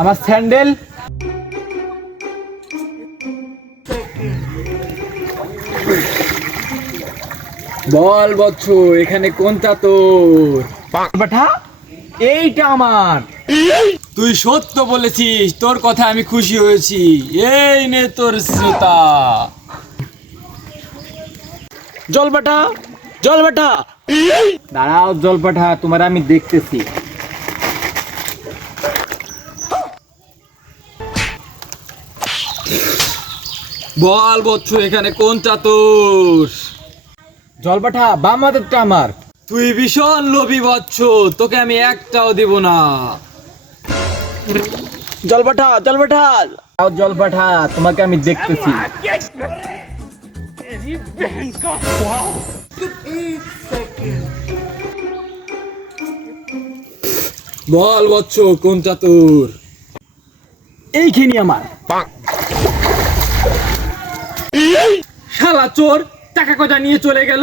আমার স্যান্ডেল। বল বচ্চ, এখানে কোনটা তোর? বেটা এইটা আমার। তুই সত্য বলেছিস, তোর কথা আমি খুশি হয়েছি। এই নে তোর জুতা। জল বেটা, জল বেটা। দাঁড়াও জল বেটা, তোমার আমি দেখতেছি। বল বচ্চ, এখানে কোনটা তোর? জল বেটা বাম হাতেরটা আমার। তুই ভীষণ লোভী বচ্চ, তোকে আমি একটাও দিব না। জল বেটা, জল বেটা, জল বেটা, তোমাকে আমি দেখতেছি। বল বচ্চ, কোনটা তোর? এইখানে আমার। শালা চোর, টাকা কটা নিয়ে চলে গেল।